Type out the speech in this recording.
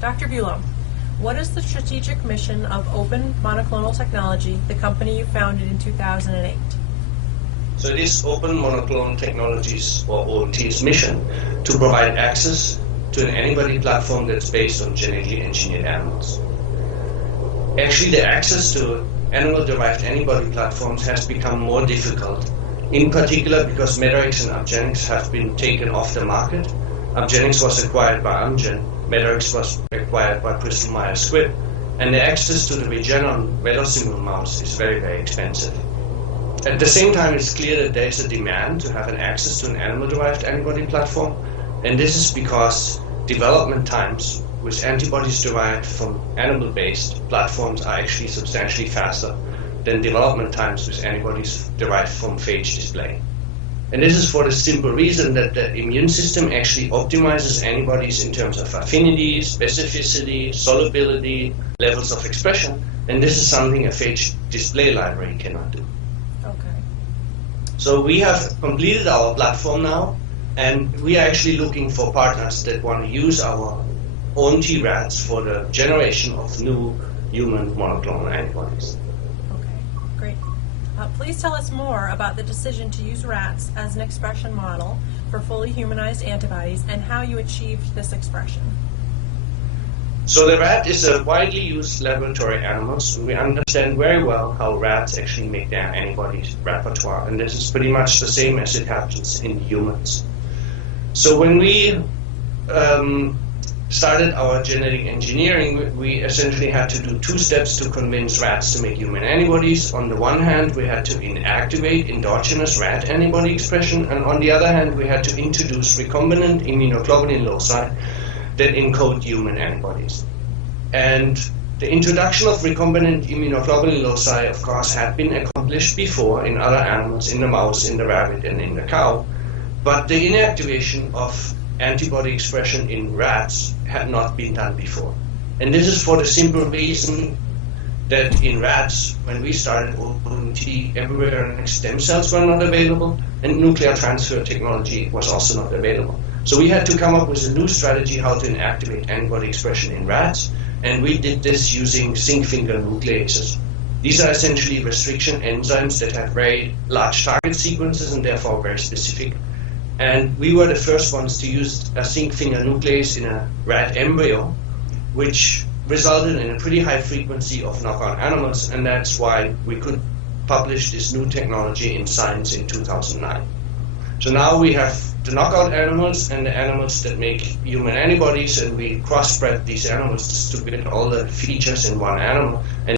Dr. Buelow, what is the strategic mission of Open Monoclonal Technology, the company you founded in 2008? So it is Open Monoclonal Technologies, or OMT's mission, to provide access to an antibody platform that's based on genetically engineered animals. Actually, the access to animal-derived antibody platforms has become more difficult, in particular because Medarex and Argenx have been taken off the market. Argenx was acquired by Amgen, Medarex was acquired by Bristol Myers Squibb, and the access to the Regeneron Velosimil mouse is very, very expensive. At the same time, it's clear that there is a demand to have an access to an animal-derived antibody platform, and this is because development times with antibodies derived from animal-based platforms are actually substantially faster than development times with antibodies derived from phage display. And this is for the simple reason that the immune system actually optimizes antibodies in terms of affinity, specificity, solubility, levels of expression, and this is something a phage display library cannot do. So we have completed our platform now, and we are actually looking for partners that want to use our OMT rats for the generation of new human monoclonal antibodies. Okay, great. Please tell us more about the decision to use rats as an expression model for fully humanized antibodies and how you achieved this expression. So the rat is a widely used laboratory animal, so we understand very well how rats actually make their antibodies repertoire, and this is pretty much the same as it happens in humans. So when we started our genetic engineering, we essentially had to do two steps to convince rats to make human antibodies. On the one hand, we had to inactivate endogenous rat antibody expression, and on the other hand, we had to introduce recombinant immunoglobulin loci that encode human antibodies. And the introduction of recombinant immunoglobulin loci, of course, had been accomplished before in other animals, in the mouse, in the rabbit, and in the cow, but the inactivation of antibody expression in rats had not been done before. And this is for the simple reason that in rats, when we started OMT, embryonic stem cells were not available, and nuclear transfer technology was also not available. So we had to come up with a new strategy how to inactivate antibody expression in rats, and we did this using zinc finger nucleases. These are essentially restriction enzymes that have very large target sequences and therefore very specific. And we were the first ones to use a zinc finger nuclease in a rat embryo, which resulted in a pretty high frequency of knockout animals, and that's why we could publish this new technology in Science in 2009. So now we have the knockout animals and the animals that make human antibodies, and we crossbred these animals to get all the features in one animal. And